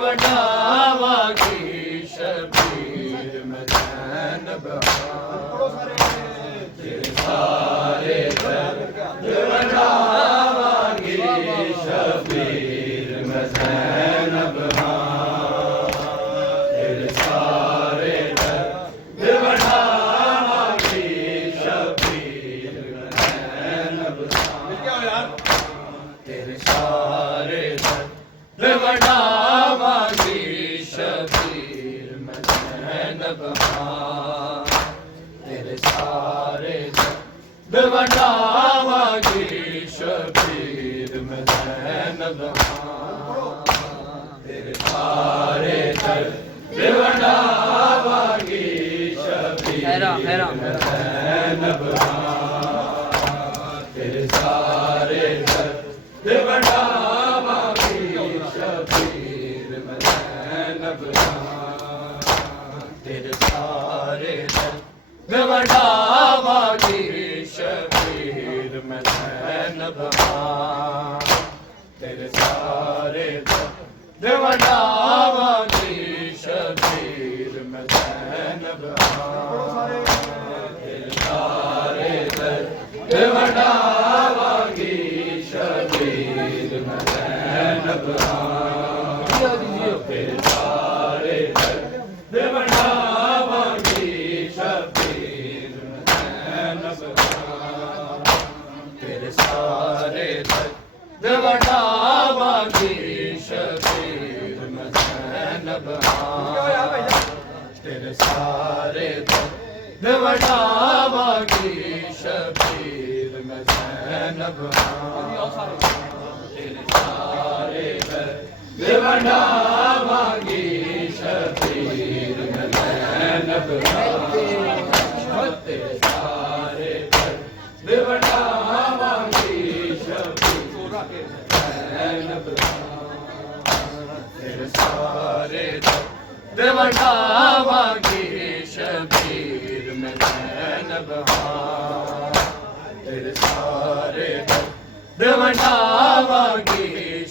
वडावागी शबीर में ज़ैनब तेरे सारे दर्द वडावागी शबीर में ज़ैनब तेरे सारे दर्द वडावागी शबीर में ज़ैनब तेरे सारे दर्द वडावागी शबीर में ज़ैनब तेरे सारे दर्द वडावागी शबीर में ज़ैनब तेरे सारे दर्द वडावागी शबीर में ज़ैनब तेरे सारे दर्द वडावागी शबीर में ज़ैनब तेरे सारे दर्द वडावागी शबीर में ज़ैनब तेरे सारे दर्द वडावागी शबीर में ज़ैनब तेरे सारे दर्द वडावागी शबीर में ज़ैनब तेरे सारे दर्द वडावागी शबीर में ज़ैनब तेरे सारे दर्द वडावागी शबीर में ज़ैनब तेरे सारे दर्द वडावागी शबीर में ज़ैनब तेरे सारे दर्द वडावागी शबीर में ज़ैनब तेरे सारे दर्द वडावागी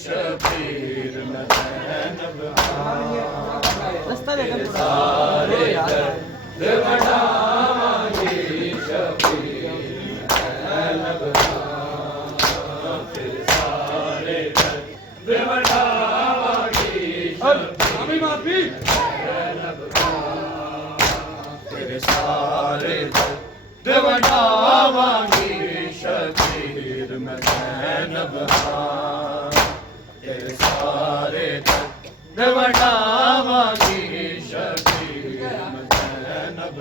शबीर में ज़ैनब तेरे सारे दर्द वडावागी शबीर में ज़ैनब तेरे सारे दर्द वडावागी शबीर में ज़ैनब तेरे सारे दर्द वडावागी शबीर में ज़ैनब तेरे सारे दर्द वडावागी शबीर तेरे सारे दर्द वडावागी शबीर में ज़ैनब तेरे सारे दर्द वडावागी शबीर में ज़ैनब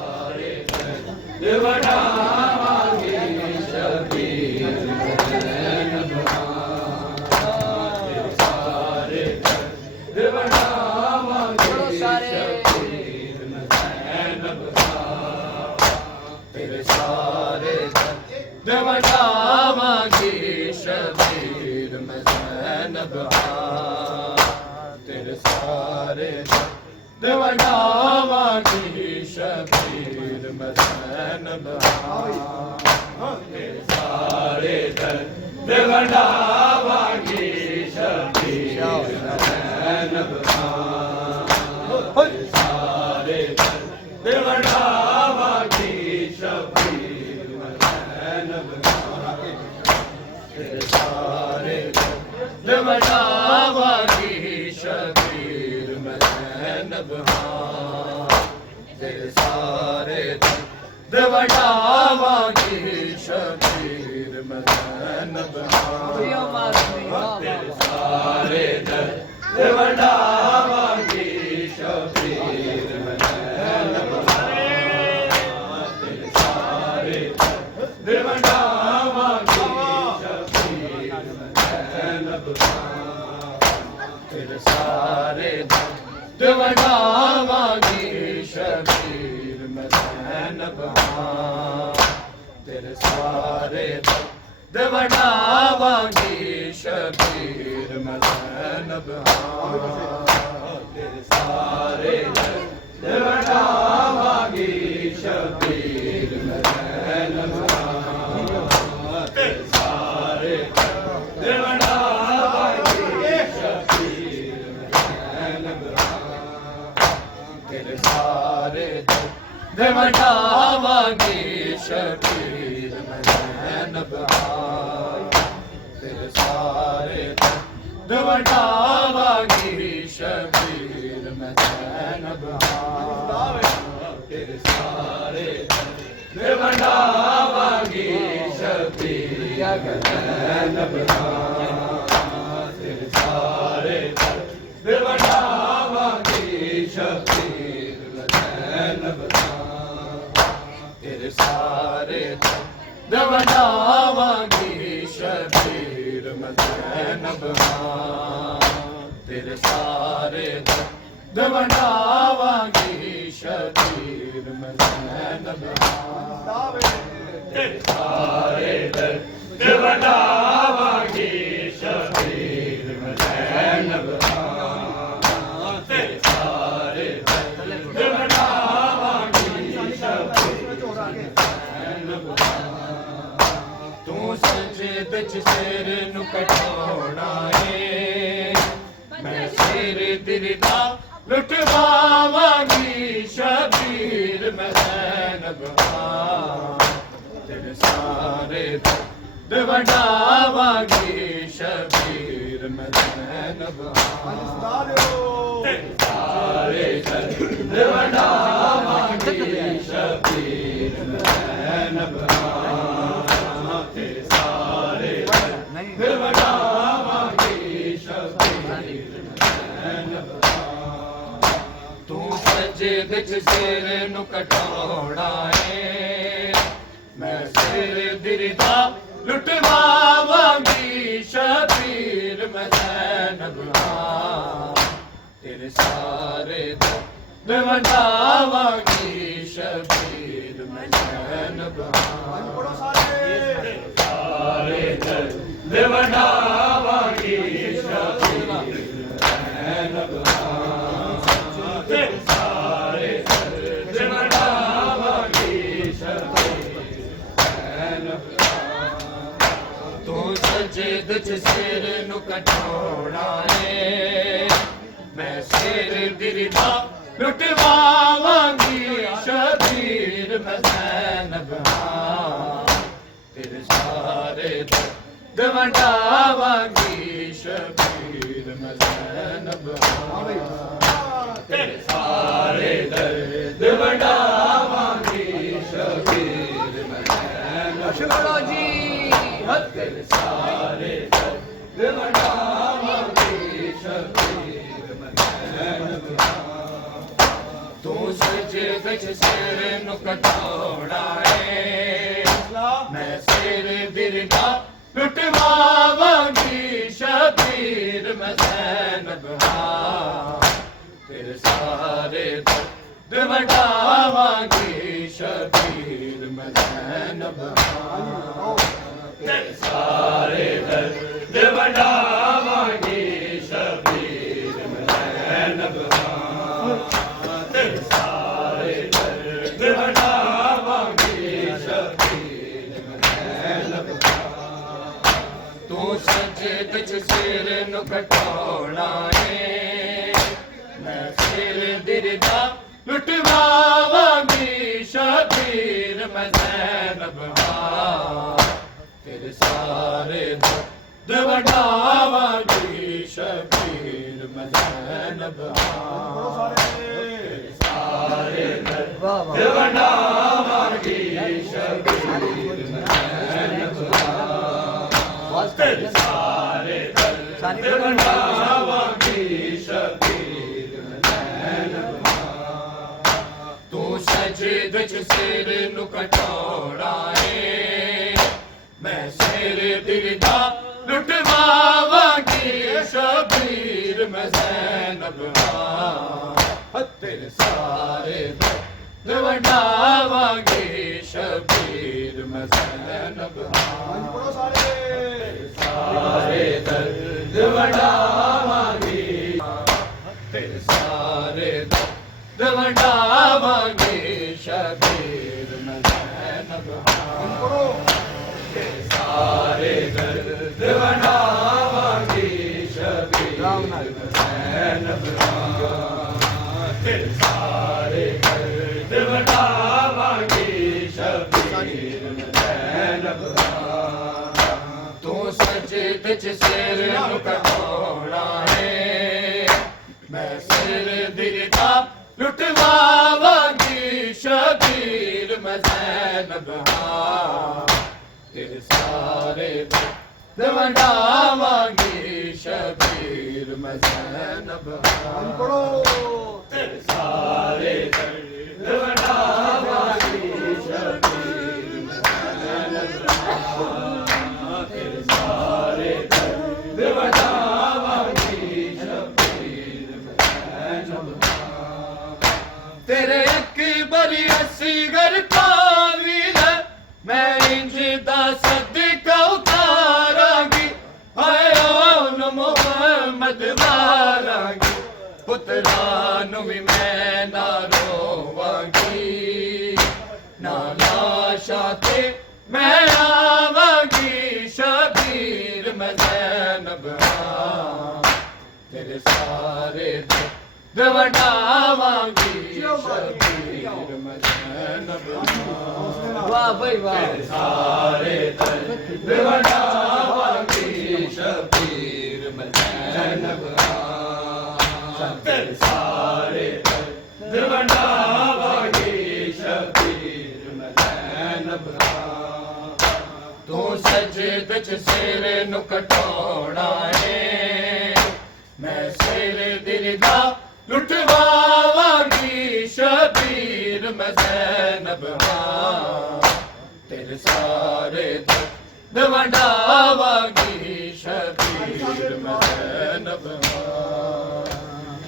सारे दर्द वडावागी शबीर में ज़ैनब तेरे सारे दर्द वडावागी शबीर में ज़ैनब तेरे सारे दर्द वडावागी शबीर में ज़ैनब तेरे सारे दर्द वडावागी शबीर में ज़ैनब तेरे सारे दर्द वडावागी शबीर में ज़ैनब तेरे सारे दर्द वडावागी शबीर में ज़ैनब तेरे सारे दर्द वडावागी शबीर में ज़ैनब तेरे सारे दर्द वडावागी शबीर में ज़ैनब तेरे सारे दर्द वडावागी शबीर में ज़ैनब तेरे सारे दर्द वडावागी शबीर में ज़ैनब तेरे सारे दर्द वडावागी शबीर में ज़ैनब तेरे सारे दर्द वडावागी शबीर में ज़ैनब तेरे सारे दर्द वडावागी शबीर में ज़ैनब तेरे सारे दर्द तेरे सारे दर्द वंडावांगी शबीर मैं ज़ैनब तेरे सारे दर्द वंडावांगी शबीर मैं ज़ैनब तेरे सारे दर्द वंडावांगी शबीर मैं ज़ैनब तेरे सारे दर्द वंडावांगी शबीर मैं ज़ैनब तेरे सारे दर्द वंडावांगी शबीर मैं ज़ैनब तेरे सारे दर्द वंडावांगी शबीर मैं ज़ैनब तेरे सारे दर्द वंडावांगी शबीर मैं ज़ैनब तेरे सारे दर्द वंडावांगी तू सजदे च सिर नू कटाउणा है मैं सिर दिरदा लुटवावांगी शबीर मैं ज़ैनब तेरे सारे दर्द वंडावांगी शबीर मैं ज़ैनब तेरे सारे दर्द वंडावांगी शबीर मैं ज़ैनब तेरे सारे दर्द वंडावांगी शबीर मैं ज़ैनब तू सजदे च सिर नू कटाउणा है मैं सिर दिरदा लुटवावांगी शबीर मैं ज़ैनब तेरे सारे दर्द वंडावांगी शबीर मैं ज़ैनब तेरे सारे दर्द वंडावांगी शबीर मैं ज़ैनब तेरे सारे दर्द वंडावांगी शबीर ज़ैनब तू सजदे च सिर नू कटाउणा है मैं सिर दिरदा लुटवावांगी शबीर मैं ज़ैनब तेरे सारे दर्द वंडावांगी शबीर मैं ज़ैनब तेरे सारे दर्द वंडावांगी शबीर मैं ज़ैनब जी तेरे सारे दर्द वंडावांगी शबीर मैं ज़ैनब तू सजदे च सिर नू कटाउणा है मैं सिर दिरदा लुटवावांगी शबीर मैं ज़ैनब तेरे सारे दर्द वंडावांगी शबीर मैं ज़ैनब तेरे सारे दर्द वंडावांगी शबीर मैं ज़ैनब तेरे सारे दर्द वंडावांगी शबीर मैं ज़ैनब तू सजदे च सिर नू कटाउणा है मैं सिर दिरदा लुटवावांगी शबीर मैं ज़ैनब तेरे सारे दर्द वंडावांगी शबीर मैं ज़ैनब तेरे सारे दर्द वंडावांगी शबीर मैं ज़ैनब तेरे सारे दर्द वंडावांगी शबीर मैं ज़ैनब तू सजदे च सिर नू कटाउणा है मैं सिर दिरदा लुटवावांगी शबीर मैं ज़ैनब तेरे सारे दर्द वंडावांगी शबीर मैं ज़ैनब तेरे सारे दर्द वंडावांगी तेरे सारे दर्द वंडावांगी शबीर मैं ज़ैनब तेरे सारे दर्द वंडावांगी शबीर मैं ज़ैनब ਤੇਰੇ ਸਾਰੇ ਦਰਦ ਵਡਾਵਾਂਗੀ ਸ਼ਬੀਰ ਜ਼ੈਨਬ ਤੂੰ ਸਜਦੇ ਚ ਸਿਰ ਨੂੰ ਕਟਾਉਣਾ ਹੈ ਮੈਂ ਸਿਰ ਦਿਲ ਦਾ ਲੁਟਵਾਵਾਂਗੀ ਸ਼ਬੀਰ ਮੈਂ ਜ਼ੈਨਬ ਤੇਰੇ ਸਾਰੇ ਦਰਦ ਵਡਾਵਾਂਗੀ ਸ਼ਬੀਰ ਮੈਂ ਜ਼ੈਨਬ ਤੇਰੇ ਸਾਰੇ ਦਰਦ ਵਡਾਵਾਂਗੀ ਸ਼ਬੀਰ ਮੈਂ ਜ਼ੈਨਬ ਤੇਰੇ ਸਾਰੇ ਦਰਦ ਵਡਾਵਾਂਗੀ ਸ਼ਬੀਰ ਮੈਂ ਜ਼ੈਨਬ ਤੇਰੇ ਅਕਬਰ ਅਸਗਰ ਕਾਵਿਲ ਮੈਂ ਇੰਜ ਦਾ ਸਦਕਾ ਉਤਾਰਾਂਗੀ ਹਾਏ ਓ ਮੁਹੰਮਦ ਵਾਰਾਂਗੀ ਪੁੱਤਰਾਂ ਨੂੰ ਵੀ ਮੈਂ ਨਾ ਰੋਵਾਂਗੀ ਨਾ ਲਾਸ਼ਾਂ ਤੇ ਮੈਂ ਆਵਾਂਗੀ ਸ਼ਬੀਰ ਮੈਂ ਜ਼ੈਨਬ ਤੇਰੇ ਸਾਰੇ ਦਰਦ ਵਡਾਵਾਂਗੀ ਸ਼ਬੀਰ ਮੈਂ ਜ਼ੈਨਬ ਵਾਹ ਬਈ ਵਾਹ ਤੇਰੇ ਸਾਰੇ ਦਰਦ ਵਡਾਵਾਂਗੀ ਸ਼ਬੀਰ ਮੈਂ ਜ਼ੈਨਬ ਤੇਰੇ ਸਾਰੇ ਦਰਦ ਵਡਾਵਾਂਗੀ ਸ਼ਬੀਰ ਮੈਂ ਜ਼ੈਨਬ ਤੂੰ ਸਜਦੇ ਚ ਸਿਰ ਨੂੰ ਕਟਾਉਣਾ ਏ ਮੈਂ ਸਿਰ ਦਿਲ ਦਾ ਲੁਟਵਾਵਾਂਗੀ ਸ਼ਬੀਰ ਮੈਂ ਜ਼ੈਨਬ ਤੇਰੇ ਸਾਰੇ ਦਰਦ ਵਡਾਵਾਂਗੀ ਸ਼ਬੀਰ ਮੈਂ ਜ਼ੈਨਬ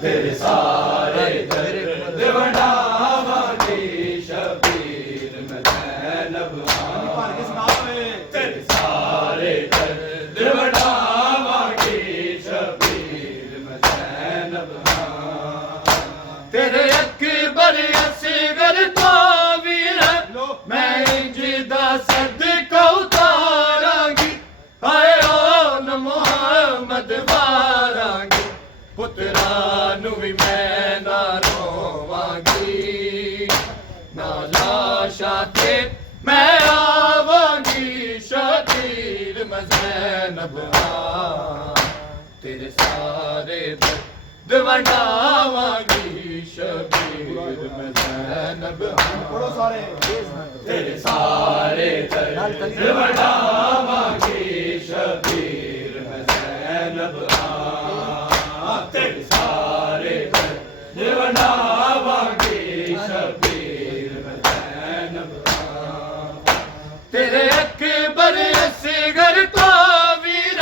ਤੇਰੇ ਸਾਰੇ ਦਰਦ ਵਡਾਵਾਂਗੀ ਸ਼ਬੀਰ ਮੈਂ ਜ਼ੈਨਬ ਤੇਰੇ ਸਾਰੇ ਦਰਦ ਵਡਾਵਾਂਗੀ ਸ਼ਬੀਰ ਮੈਂ ਜ਼ੈਨਬ ਤੇਰੇ ਅਕਬਰ ਅਸਗਰ ਕਾਵਿਲ ਮੈਂ ਇੰਜ ਦਾ ਸਦਕਾ ਉਤਾਰਾਂਗੀ ਹਾਏ ਓ ਮੁਹੰਮਦ ਵਾਰਾਂਗੀ ਪੁੱਤਰਾਂ ਨੂੰ ਵੀ ਮੈਂ ਨਾ ਰੋਵਾਂਗੀ ਨਾ ਲਾਸ਼ਾਂ ਤੇ ਮੈਂ ਆਵਾਂਗੀ ਸ਼ਬੀਰ ਮੈਂ ਜ਼ੈਨਬ ਤੇਰੇ ਸਾਰੇ ਦਰਦ ਵਡਾਵਾਂਗੀ ਸ਼ਬੀਰ ਮੈਂ ਜ਼ੈਨਬ ਤੇਰੇ ਸਾਰੇ ਦਰਦ ਵਡਾਵਾਂਗੀ ਸ਼ਬੀਰ ਮੈਂ ਜ਼ੈਨਬ ਤੇਰੇ ਸਾਰੇ ਦਰਦ ਵਡਾਵਾਂਗੀ ਸ਼ਬੀਰ ਮੈਂ ਜ਼ੈਨਬ ਤੇਰੇ ਅਕਬਰ ਅਸਗਰ ਕਾਵਿਲ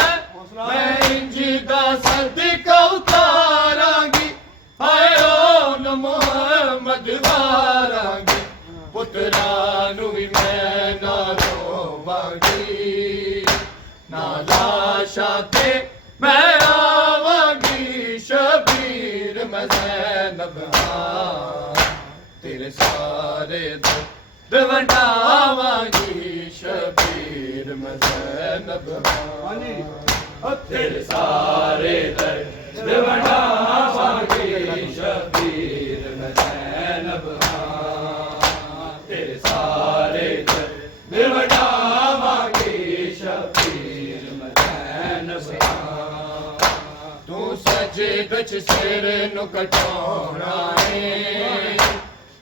ਮੈਂ ਇੰਜ ਦਾ ਸਦਕਾ ਉਤਾਰਾਂਗੀ ਹਾਏ ਓ ਮੁਹੰਮਦ ਵਾਰਾਂਗੀ ਪੁੱਤਰਾਂ ਨੂੰ ਵੀ ਮੈਂ ਨਾ ਰੋਵਾਂਗੀ ਨਾ ਲਾਸ਼ਾਂ ਤੇ ਮੈਂ ਆਵਾਂਗੀ ਸ਼ਬੀਰ ਮੈਂ ਜ਼ੈਨਬ ਤੇਰੇ ਸਾਰੇ ਦਰਦ ਵਡਾਵਾਂਗੀ ਸ਼ਬੀਰ ਮੈਂ ਜ਼ੈਨਬ ਤੇਰੇ ਸਾਰੇ ਦਰਦ ਵਡਾਵਾਂਗੀ ਸ਼ਬੀਰ ਮੈਂ ਜ਼ੈਨਬ ਤੇਰੇ ਸਾਰੇ ਦਰਦ ਵਡਾਵਾਂਗੀ ਸ਼ਬੀਰ ਮੈਂ ਜ਼ੈਨਬ ਤੂੰ ਸਜਦੇ ਚ ਸਿਰ ਨੂੰ ਕਟਾਉਣਾ ਏ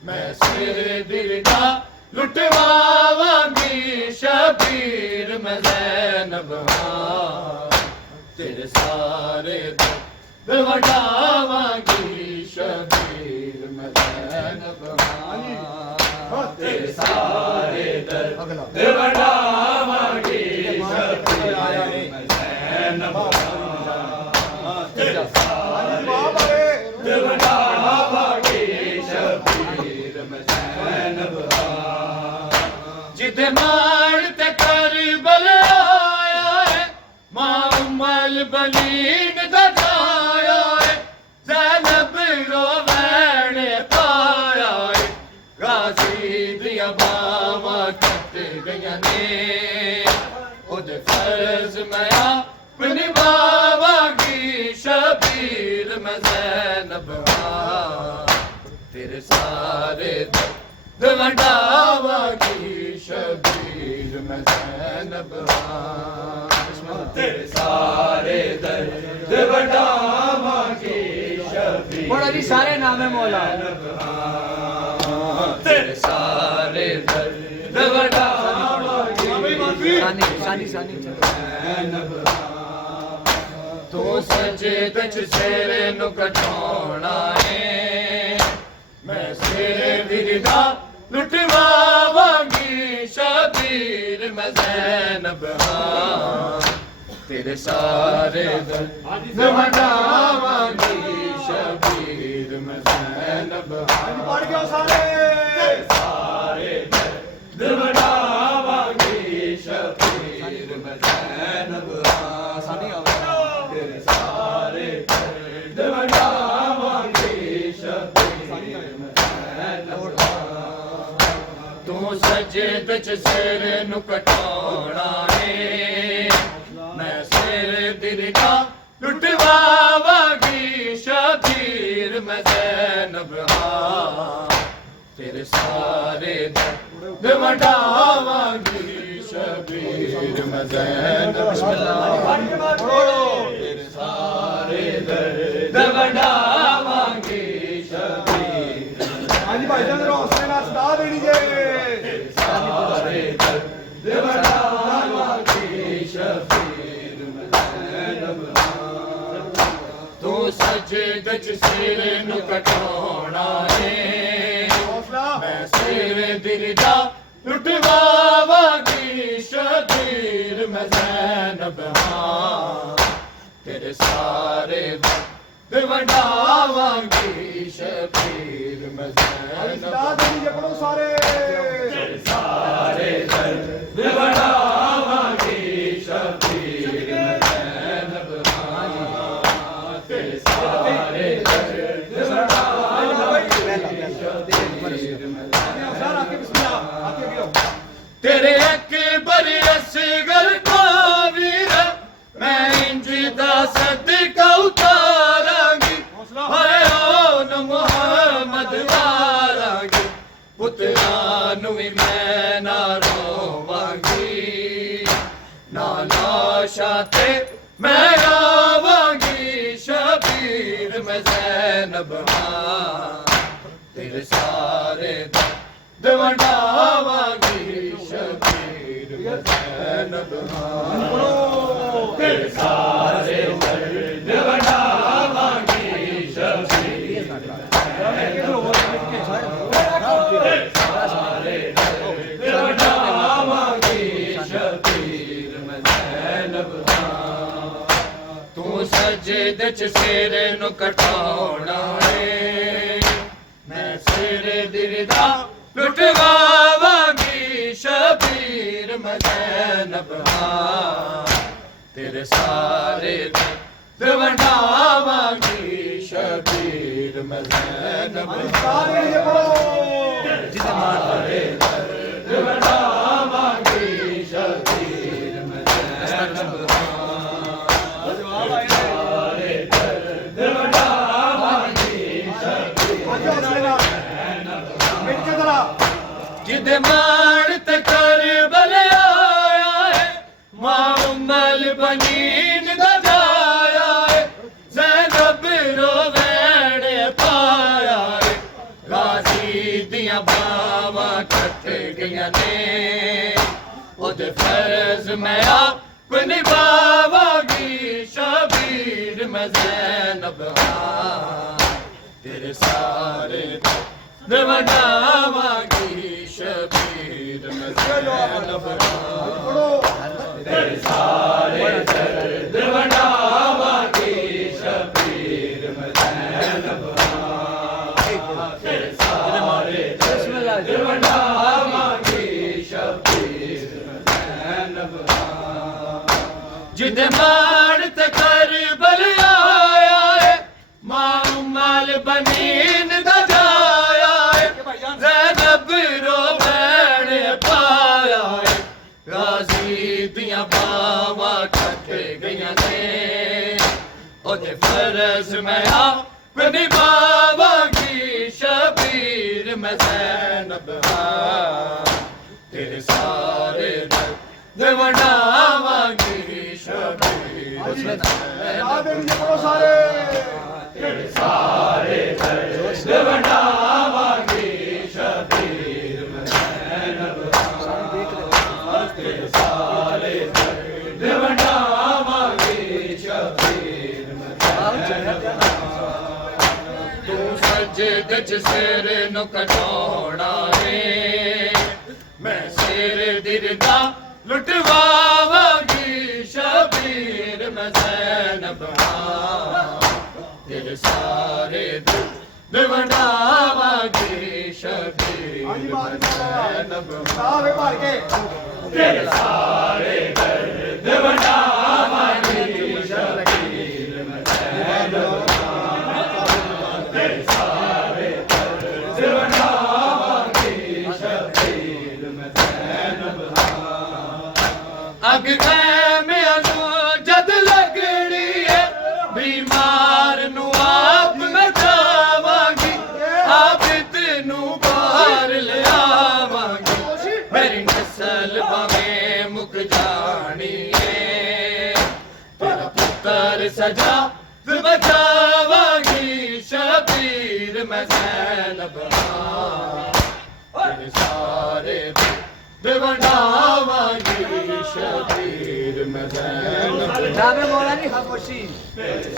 ਮੈਂ ਸਿਰ ਦਿਲ ਦਾ ਲੁਟਵਾਵਾਂਗੀ ਸ਼ਬੀਰ ਮੈਂ ਜ਼ੈਨਬ ਤੇਰੇ ਸਾਰੇ ਦਰਦ ਵਡਾਵਾਂਗੀ ਸ਼ਬੀਰ ਮੈਂ ਜ਼ੈਨਬ ਤੇਰੇ ਸਾਰੇ ਦਰਦ ਵਡਾਵਾਂਗੀ ਸ਼ਬੀਰ ਮੈਂ ਜ਼ੈਨਬ ਤੇਰੇ ਸਾਰੇ ਦਰਦ ਵਡਾਵਾਂਗੀ ਸ਼ਬੀਰ ਮੈਂ ਜ਼ੈਨਬ ਜਿੱਦੇ ਮਾਣ ਤੇ ਕਰਬਲ ਆਇਆ ਹੈ ਮਾਂ ਉਮਲ ਬਲੀਨ ਦਾ ਜਾਇਆ ਹੈ ਜ਼ੈਨਬ ਰੋਵਣ ਪਾਇਆ ਹੈ ਗਾਜ਼ੀ ਦੀਆਂ ਬਾਵਾਂ ਕੱਟ ਗਈਆਂ ਨੇ ਉਹਦੇ ਫਰਜ਼ ਮੈਂ ਆਪਣੀ ਨਿਭਾਵਾਂਗੀ ਸ਼ਬੀਰ ਮੈਂ ਜ਼ੈਨਬ सारे दर्द वंडावांगी शबीर मैं ज़ैनब हाँ तेरे सारे दर्द वंडावांगी शबीर बड़ा जी सारे नाम है मौला तेरे सारे दर्द वंडावांगी सानी सानी तू सजदे च सिर नु कटाउणा है मैं सिर विरदा लुटवावांगी शबीर मैं ज़ैनब हाँ तेरे सारे दर्द वंडावांगी शबीर मैं ज़ैनब हाँ पढ़ गयो सारे सारे दर्द वंडावांगी शबीर मैं ज़ैनब हाँ सानी तेरे सारे दर्द वंडावांगी शबीर मैं ज़ैनब तू सजदे च सिर नु कटाउणा है मैं सिर दिरदा लुटवावांगी शबीर मैं ज़ैनब हाँ तेरे सारे दर्द वंडावांगी शबीर मैं ज़ैनब तेरे सारे दर्द वंडावांगी शबीर ਹਾਂਜੀ ਭਾਈ ਜਾਨ ਹੌਸਲੇ ਨਾਲ ਸਦਾ ਦੇਣੀ ਜੇ सारे दर्द वंडावांगी शबीर मैं ज़ैनब तू सजदे च सिर नु कटाउणा है मैं सिर दिरदा लुटवावांगी शबीर मैं ज़ैनब हाँ तेरे सारे दर्द वंडावांगी शबीर मैं ज़ैनब ਸਦਾ ਦੇਣੀ ਜੇ ਪੜੋ ਸਾਰੇ तेरे सारे दर्द वंडावांगी शबीर मैं ज़ैनब हाँ तेरे सारे दर्द वंडावांगी शबीर मैं ਸਾਰਾ ਆ ਕੇ ਬਿਸਮਿਲ੍ਲਾ ਆ ਕੇ ਗਿਓ तेरे अकबर असगर को वीर मैं इंज दा सदका उतारांगी हाय ओ न मुहम्मद वारांगी पुत्रां नूं वी मैं ना रोवांगी ना लाशा ते मैं रोवांगी शबीर मैं ज़ैनब हाँ तेरे सारे दर्द वंडावांगी शबीर मैं ज़ैनब हाँ तेरे सारे दर्द वंडावांगी शबीर तेरे सारे दर्द वंडावांगी शबीर मैं ज़ैनब हाँ तू सजदे च सिर नु कटाउणा है मैं सिर दिरदा लुटवावांगी शबीर मैं ज़ैनब हाँ तेरे सारे दर्द वंडावांगी शबीर मैं ज़ैनब ਸਾਰੇ ਜੇ ਪੜੋ सारे दर्द वंडावांगी शबीर मैं ज़ैनब सारे दर्द वंडावांगी शबीर ਅੱਜ ਹੌਸਲੇ ਨਾਲ ਮਿਲ ਕੇ ਜ਼ਰਾ जिदे मान ते करबल आया है मां उम्मल बनीन दा जाया है ज़ैनब रोवेणे पाया है गाजी दियां बावां कट गईयां ने ओदे फर्ज मैं आप निभावांगी शबीर मैं ज़ैनब हाँ तेरे सारे दर्द वंडावांगी शबीर मैं ज़ैनब हाँ ਪੜੋ तेरे सारे दर्द वंडावांगी शबीर मैं ज़ैनब हाँ तेरे सारे दर्द वंडावांगी शबीर मैं ज़ैनब हाँ जिदे मान ते करबल आया है मां उम्मल बनीन दा जाया है ज़ैनब रोवेणे पाया है गाजी दियां बावां कट गईयां ने ओदे फर्ज मैं आप निभावांगी शबीर शबीर मैं ज़ैनब हाँ तेरे सारे दर्द वंडावांगी शबीर मैं जनाब नीचे पढ़ो सारे तेरे सारे दर्द वंडावांगी शबीर मैं ज़ैनब हाँ तेरे सारे दर्द वंडावांगी शबीर मैं ज़ैनब तू सजदे च सिर नु कटाउणा रे मैं सिर दिरदा लुटवावांगी शबीर मैं ज़ैनब हाँ तेरे सारे दिल वंडावांगी शबीर हाँ जी मैं मार ज़ैनब साहब मार के तेरे सारे दर्द वंडावांगी शबीर मैं ज़ैनब तेरे सारे दर्द वंडावांगी शबीर मैं ज़ैनब अग मैं अनु जद लगड़ी है बीमार नु आप बचावांगी आबिद नु बाहर ले आवांगी मेरी नस्ल भावें मुक जानी है तेरा पुत्र सजा बचावांगी शबीर मैं ज़ैनब हाँ तेरे सारे वंडावांगी शबीर मैं ज़ैनब जनाब मौला की खामोशी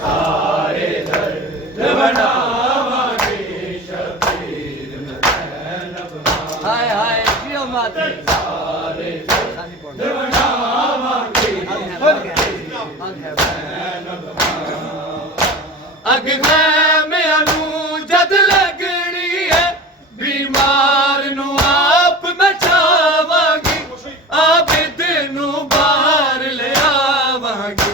सारे दर्द वंडावांगी शबीर मैं ज़ैनब हाय हाय जियो माती सारे दर्द वंडावांगी अग मैं अनु जद लगड़ी है बीमार नु आप बचावांगी आबिद नु बाहर ले आवांगी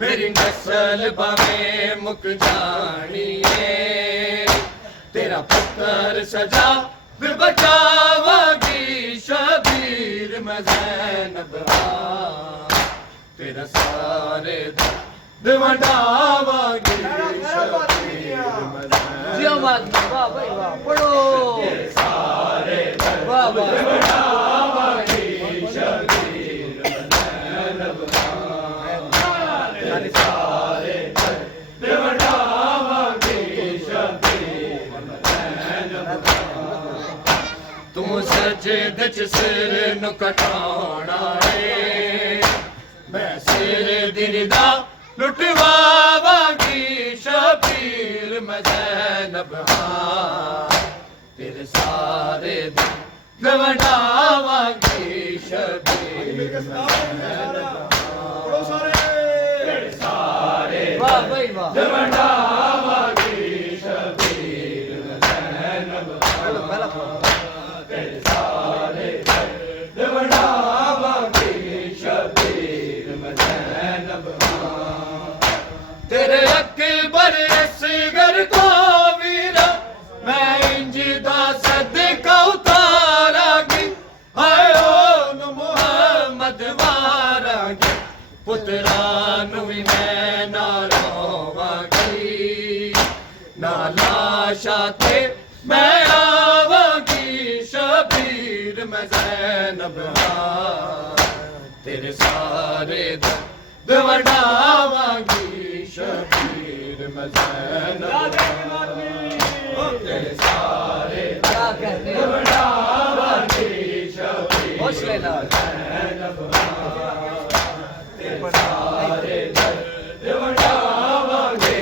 मेरी नस्ल भावें मुक जानी है तेरा पुत्र सजा बचावांगी शबीर मैं ज़ैनब हाँ तेरा सारे वंडावांगी शबीर मैं जियो माती वाह भाई वाह पढ़ो सारे वाह वाह वंडावांगी शबीर मैं ज़ैनब तेरे सारे वंडावांगी शबीर मैं ज़ैनब तू सजदे च सिर नु कटाउणा रे मैं सिर दिरदा लुटवावांगी शबीर मैं ज़ैनब हाँ तेरे सारे दिल वंडावांगी शबीर मैं ज़ैनब पढ़ो सारे तेरे सारे वाह भाई वाह वंडावांगी शबीर मैं ज़ैनब पहला तेरे सारे दर्द वंडावांगी शबीर मैं ज़ैनब तेरे अकबर असगर को वीरा मैं इंज दा सदका उतारांगी हाय ओ नु मुहम्मद वारांगी पुत्रां नु भी मैं ना रोवांगी ना लाशा ते मैं आवांगी शबीर मैं ज़ैनब हाँ तेरे सारे दर्द वंडावांगी शबीर मैं ज़ैनब तेरे सारे क्या कहते हैं वंडावांगी शबीर होश लेना ज़ैनब तेरे सारे दर्द वंडावांगी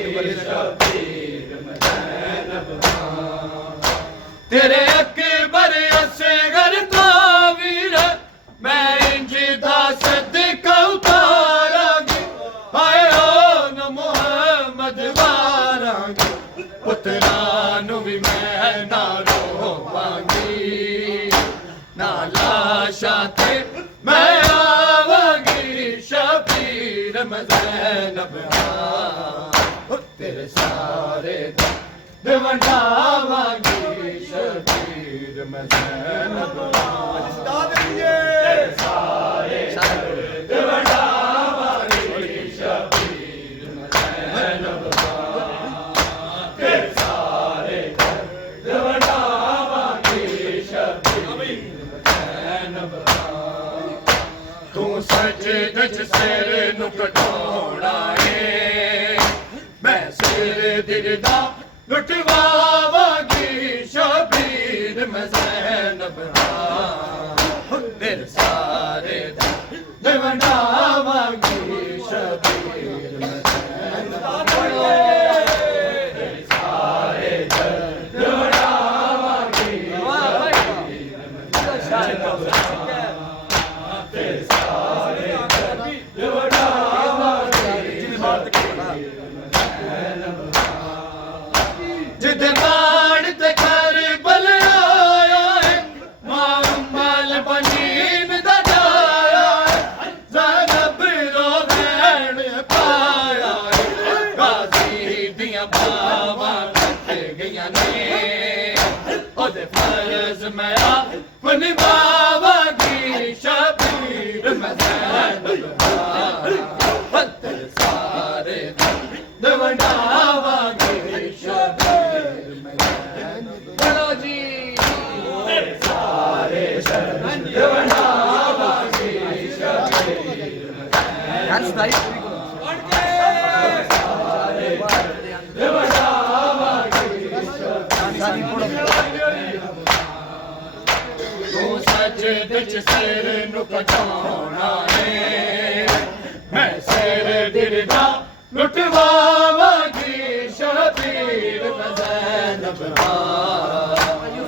शबीर मैं ज़ैनब तेरे अकबर असगर तो वीर मैं इंज दा सदका उतारांगी हाय ओ न मुहम्मद वारांगी पुत्रां नु भी मैं ना रोवांगी ना लाशा ते मैं आवांगी शबीर मैं ज़ैनब हाँ तेरे सारे वंडावांगी शबीर मैं ज़ैनब दाद दीजिए सारे वंडावांगी शबीर मैं ज़ैनब तेरे सारे वंडावांगी शबीर मैं ज़ैनब तेरे सारे दवंडावांगी शबीर मैं ज़ैनब तेरे सारे दवंडावांगी तेरे सारे जिदे बाण ते करबल आया है मां उम्मल बनीन दा जाया है ज़ैनब रो भैण पाया है गाज़ी दियां बावां कट गईयां ने ओदे फर्ज मैं अपनी बावांगी शबीर मैं ज़ैनब तेरे सारे दवंडावांगी शबीर मैं ज़ैनब बोलो जी तेरे सारे दवंडावांगी शबीर मैं ज़ैनब तू सजदे च सिर नु कटाउणा है मैं सिर दिरदा लुटवावांगी शबीर मैं ज़ैनब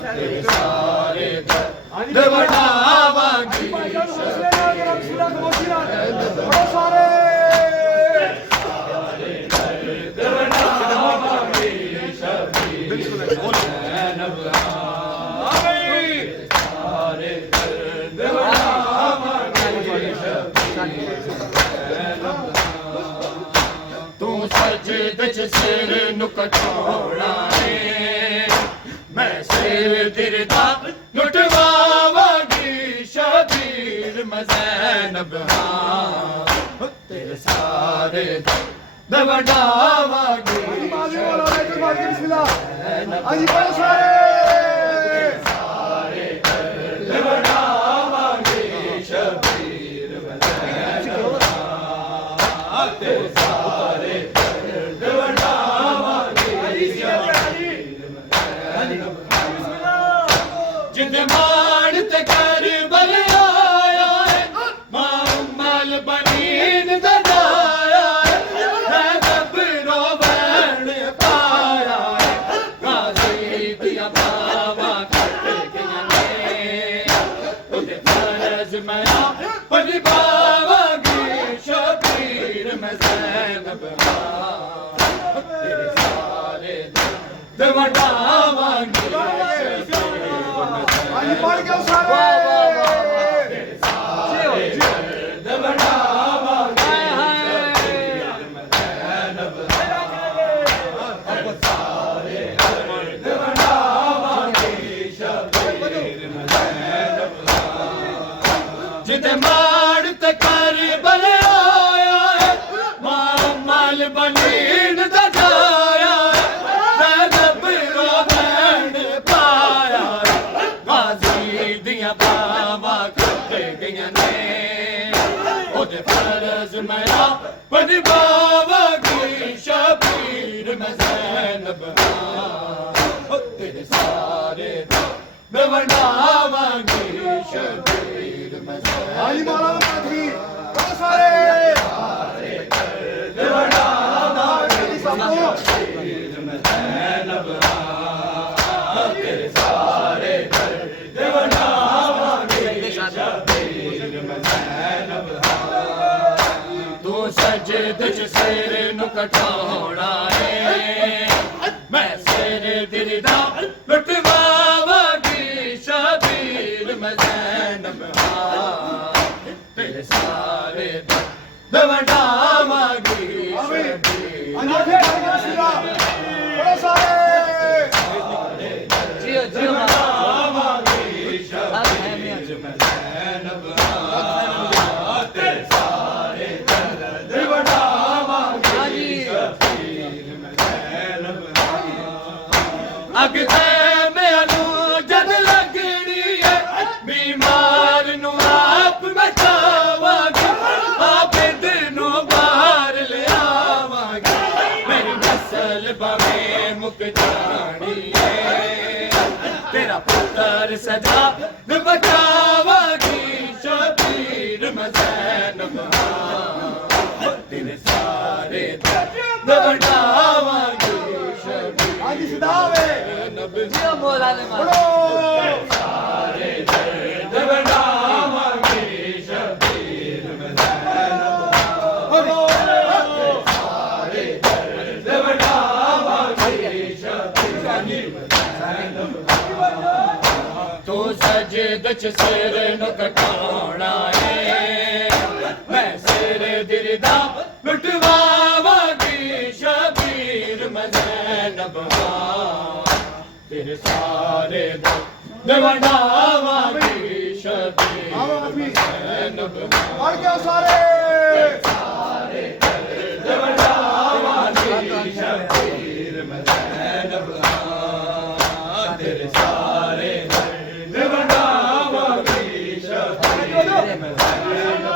तेरे सारे दवंडावांगी दवंडावांगी शबीर ज़ैनब सारे दवंडावांगी शबीर तू सजदे च सिर नु कटाउणा है मैं सिर दिरदा लुटवावांगी शबीर मैं ज़ैनब तेरे सारे दवंडावांगी दवंडावांगी शबीर मैं ज़ैनब तेरे सारे जिंदे मान ते करबल आया है मां उम्मल बनीन दा जाया है ज़ैनब रो भैण पाया है गाज़ी दियां बावां कट गईयां ने ओदे फर्ज मैं अपनी बावांगी शबीर मैं ज़ैनब तेरे सारे दवंडावांगी पढ़ के सारे दवंडावांगी शबीर मैं ज़ैनब सारे दवंडावांगी शबीर मैं ज़ैनब जिदे माण ते करबल आया है मां उम्मल बनीन दा जाया है ज़ैनब रो भैण पाया है गाज़ी दियां बावां कट गईयां ने ओदे फर्ज मैं अपनी बावांगी शबीर मैं ज़ैनब तेरे सारे दवंडावांगी शबीर मैं ज़ैनब दवंडावांगी शबीर मैं ज़ैनब तेरे सारे दवंडावांगी शबीर मैं ज़ैनब तू सजदे च सिर नु कटाउणा है मैं सिर दिरदा लुटवावांगी शबीर मैं ज़ैनब तेरे सारे दवंडावांगी जियो जियो तेरे सारे दवंडावांगी शबीर मैं ज़ैनब अग ते मैनू जद लगनी है ਪੁੱਤਰ ਸਜਾ ਬਚਾਵਾਂਗੀ ਸ਼ਬੀਰ ਮੈਂ ਜ਼ੈਨਬ ਹਾਂ ਤੇਰੇ ਸਾਰੇ ਦਰਦ ਵੰਡਾਵਾਂਗੀ ਸ਼ਬੀਰ ਹਾਂਜੀ ਸਦਾਵੇ ਜਿਉ ਮੌਲਾ ਨੇ ਮਾਰ ਸਾਰੇ ਦਰਦ ਵੰਡਾਵਾਂਗੀ ਸ਼ਬੀਰ ਮੈਂ ਜ਼ੈਨਬ ਸਾਰੇ ਦਰਦ ਵੰਡਾਵਾਂਗੀ ਸ਼ਬੀਰ ਤੂੰ ਸਜਦ ਚ ਸਿਰ ਨੂੰ ਕਟਾਉਣਾ ਏ ਮੈਂ ਸਿਰ ਦਿਰਦਾ ਲੁਟਵਾਵਾਂਗੀ ਸ਼ਬੀਰ ਮੈਂ ਜ਼ੈਨਬ ਹਾਂ ਤੇਰੇ ਸਾਰੇ ਦਰਦ ਵੰਡਾਵਾਂਗੀ ਸ਼ਬੀਰ ਮੈਂ ਜ਼ੈਨਬ ਪੜ ਕੇ ਸਾਰੇ ਦਰਦ ਵੰਡਾਵਾਂਗੀ ਸ਼ਬੀਰ ਮੈਂ ਜ਼ੈਨਬ ਹਾਂ ਤੇਰੇ ਸਾਰੇ ਦਰਦ ਵੰਡਾਵਾਂਗੀ ਸ਼ਬੀਰ ਮੈਂ ਜ਼ੈਨਬ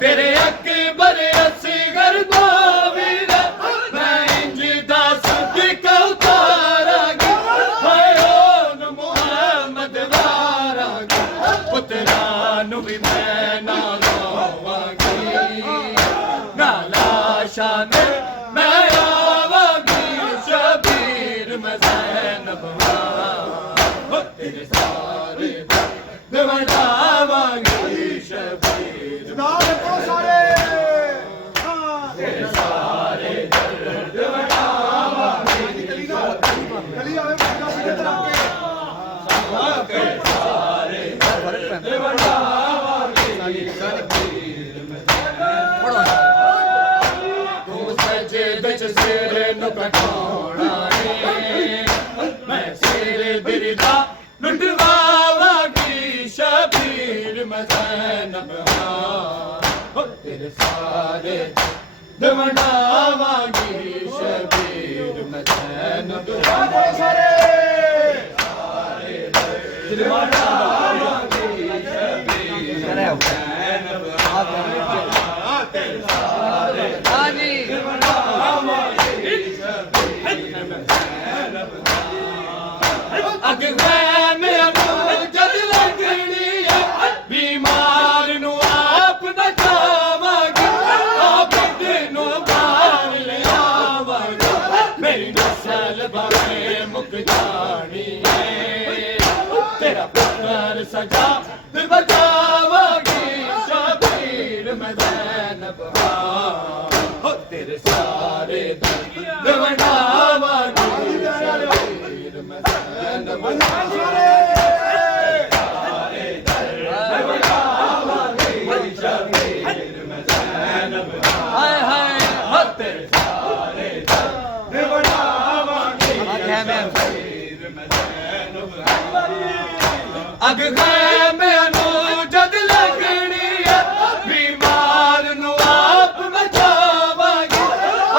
ਤੇਰੇ ਅਕਬਰ ਅਸਗਰ ਦਾ ਵੀਰ ਮੈਂ ਇੰਜ ਦੱਸ ਕੇ ਕਉਤਾਰਾਂਗੀ ਹਾਏ ਓਨ ਮੁਹੰਮਦ ਵਾਰਾਂਗੀ ਪੁੱਤਰਾਂ ਨੂੰ ਵੀ ਮੈਂ ਨਾ ਲਾਵਾਂਗੀ ਨਾ ਲਾਸ਼ਾਂ ਨੇ ਮੈਂ ਆਵਾਂਗੀ ਸ਼ਬੀਰ ਮੈਂ ਜ਼ੈਨਬ ਹਾਂ ਤੇਰੇ ਸਾਰੇ ਦਰਦ ਵੰਡਾਵਾਂਗੀ ਸ਼ਬੀਰ ਸਦਾਵੇ ਪੜੋ ਸਾਰੇ ਹਾਂ ਸਾਰੇ ਦਰਦ ਵੰਡਾਵਾਂਗੀ ਕਲੀ ਆਵੇ ਬੱਚਾ ਸਿੱਧੇ ਤਰ੍ਹਾਂ ਕੇ ਸਾਰੇ ਦਰਦ ਵੰਡਾਵਾਂਗੀ ਸ਼ਬੀਰ ਮੈਂ ਪੜੋ ਤੂੰ ਸਜਦੇ ਚ ਸਿਰ ਨੂੰ ਕਟਾਉਣਾ ਏ ਮੈਂ ਸਿਰ ਦਿਰਦਾ ਲੁਟਵਾਵਾਂਗੀ ਸ਼ਬੀਰ ਮੈਂ ਜ਼ੈਨਬ ਹਾਂ ਤੇਰੇ ਸਾਰੇ ਦਰਦ ਵੰਡਾਵਾਂਗੀ ਸ਼ਬੀਰ ਮੈਂ ਜ਼ੈਨਬ ਹਾਂ ਪੜੋ ਸਾਰੇ ਦਰਦ ਵੰਡਾਵਾਂਗੀ ਸ਼ਬੀਰ ਕਰੇ ਹੋ ਜ਼ੈਨਬ ਹਾਂ ਤੇਰੇ ਸਾਰੇ ਹਾਂਜੀ ਅੱਗ ਮੈਨੂੰ ਜਦ ਲੱਗਣੀ ਹੈ ਬਿਮਾਰ ਨੂੰ ਆਪ ਬਚਾਵਾਂਗੀ ਆਪ ਨੂੰ ਬਾਹਰ ਲਿਆਵਾਂਗੀ ਮੇਰੀ ਨਸਲ ਬਾਰੇ ਮੁੱਕ ਜਾਣੀ ਹੈ ਤੇਰਾ ਪੁੱਤਰ ਸਜਾ ਬਚਾਵਾਂਗੀ ਸ਼ਬੀਰ ਮੈਂ ਜ਼ੈਨਬ ਹਾਂ ਤੇਰੇ ਸਾਰੇ ਦਰਦ ਵੰਡਾਵਾਂਗੀ ਸ਼ਬੀਰ ਮੈਂ ਜ਼ੈਨਬ ਸਾਰੇ ਸ਼ਬੀਰ ਮੈਂ ਜ਼ੈਨਬ ਹਾਏ ਹਾਏ ਤੇਰੇ ਸਾਰੇ ਦਰਦ ਵੰਡਾਵਾਂਗੀ ਆਖਿਆ ਮੈਂ ਸ਼ਬੀਰ ਮੈਂ ਜ਼ੈਨਬ ਅੱਗ ਗਏ ਮੈਨੂੰ ਜਦ ਲੱਗਣੀ ਹੈ ਬਿਮਾਰ ਨੂੰ ਆਪ ਬਚਾਵਾਂਗੀ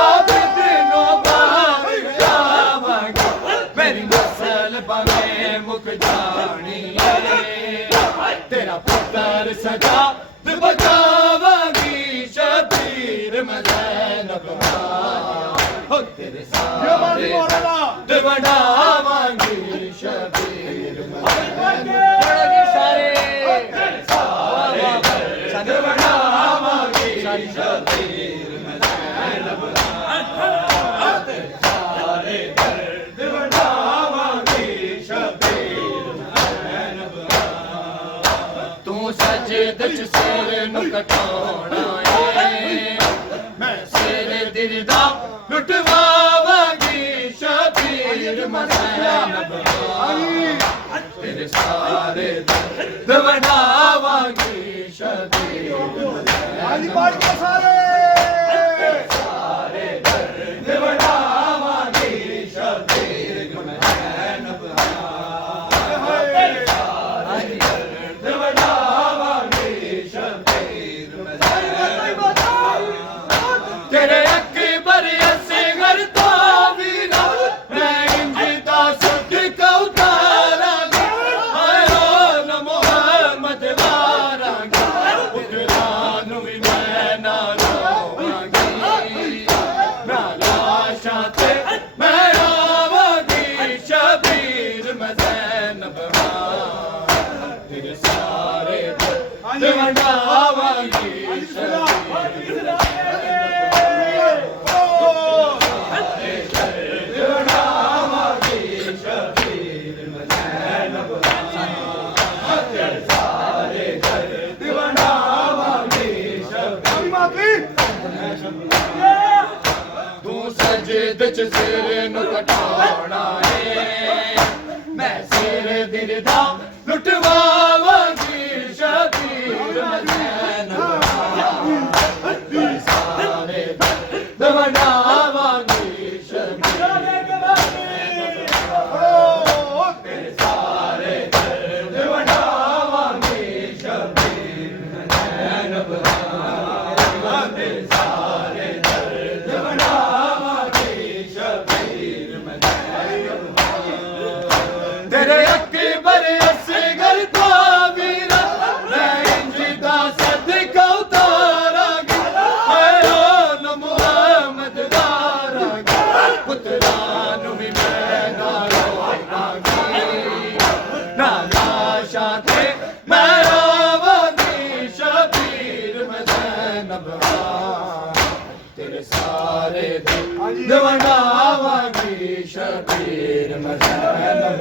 ਆਪ ਦਿਨੋਂ ਬਾਹਰ ਜਾਵਾਂਗੀ ਮੇਰੀ ਨਸਲ ਭਾਵੇਂ ਮੁੱਕ ਜਾਣੀ ਹੈ ਤੇਰਾ ਪੁੱਤਰ ਸਜਾ ਬਚਾਵਾਂਗੀ ਸ਼ਬੀਰ ਮੈਂ ਜ਼ੈਨਬ ਹਾਂ ਤੇਰੇ ਜੇ ਬਾਜੀ ਸਾਰੇ ਮੌਲਾਨਾ ਦਰਦ ਵੰਡਾਵਾਂਗੀ ਸ਼ਬੀਰ ਮੈਂ ਪੜੋ ਜੀ ਸਾਰੇ ਸਾਰੇ ਦਰਦ ਵੰਡਾਵਾਂਗੀ ਸ਼ਬੀਰ ਮੈਂ ਜ਼ੈਨਬ ਸਾਰੇ ਦਰਦ ਵੰਡਾਵਾਂਗੀ ਸ਼ਬੀਰ ਮੈਂ ਜ਼ੈਨਬ ਤੂੰ ਸਜਦ ਚ ਸਿਰ ਨੂੰ ਕਟਾਉਣਾ ਏ ਮੈਂ ਸਿਰ ਦਿਰਦਾ ਲੁਟਵਾਵਾਂਗੀ ਸ਼ਬੀਰ ਮੈਂ ਜ਼ੈਨਬ ਤੇਰੇ ਸਾਰੇ ਦਰਦ ਵੰਡਾਵਾਂਗੀ ਸ਼ਬੀਰ ਹਾਂਜੀ ਪੜ ਕੇ ਸਾਰੇ ਸਾਰੇ ਦਰਦ ਵੰਡਾਵਾਂਗੀ ਸ਼ਬੀਰ ਮੈਂ ਜ਼ੈਨਬ ਹਾਂਜੀ ਦਰਦ ਵੰਡਾਵਾਂਗੀ ਸ਼ਬੀਰ ਮੈਂ ਜ਼ੈਨਬ ਤੇਰੇ ਅਕਬਰ ਅਸਗਰ ਤੋਂ ਵੀ ਨਾ ਮੈਂ ਇੰਜ ਦੱਸ ਕੇ ਕਉਤਾਰਾਂਗੀ ਹਾਏ ਓਨ ਮੁਹੰਮਦ ਵਾਰਾਂਗੀ ਪੁੱਤਰਾਂ ਨੂੰ ਵੀ ਮੈਂ ਨਾ ਜ਼ੈਨਬ ਤੇਰੇ ਸਾਰੇ ਦਿਵਾਵਾਂਗੀ ਤੂੰ ਸਜਦ ਚ ਸਿਰ ਨੂੰ ਕਟਾਉਣਾ ਏ ਮੈਂ ਸਿਰ ਦਿਲ ਦਾ ਲੁਟਵਾਵਾਂਗੀ ਸ਼ਬੀਰ ਮਜ਼ੈਨਬ ਸਾਰੇ ਦਵੜਾਵਾਂਗੀ ਸ਼ਬੀਰ ਤੇਰੇ ਸਾਰੇ ਦਵੜਾਵਾਂਗੀ ਸ਼ਬੀਰ ਮਜ਼ੈਨਬ ਤੇਰੇ ਸਾਰੇ ਤੇਰੇ ਅਕਬਰ ਅਸਗਰ ਤੋਂ ਵੀਰਾ ਮੈਂ ਇੰਜ ਦਾ ਸਦਕਾ ਉਤਾਰਾਂਗੀ ਆਇਓ ਨ ਮੁਹੰਮਦ ਦਾਰਾਂਗੀ ਪੁੱਤਰਾਂ ਨੂੰ ਵੀ ਮੈਂ ਨਾਲ ਲਾਵਾਂਗੀ ਨਾ ਲਾਸ਼ਾਂ ਤੇ ਮੈਂ ਆਵਾਂਗੀ ਸ਼ਬੀਰ ਮਜ਼ੈਨਬ ਤੇਰੇ ਸਾਰੇ ਦਿਵਾਵਾਂਗੀ ਸ਼ਬੀਰ ਮਜ਼ੈਨਬ